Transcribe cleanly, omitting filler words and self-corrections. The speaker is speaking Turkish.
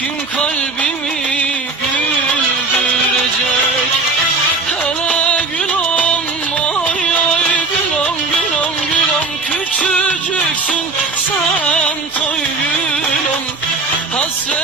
Kim kalbimi güldürecek? Hele gülüm, ay ay gülüm, gülüm, gülüm. Küçücüksün sen toy gülüm. Hasret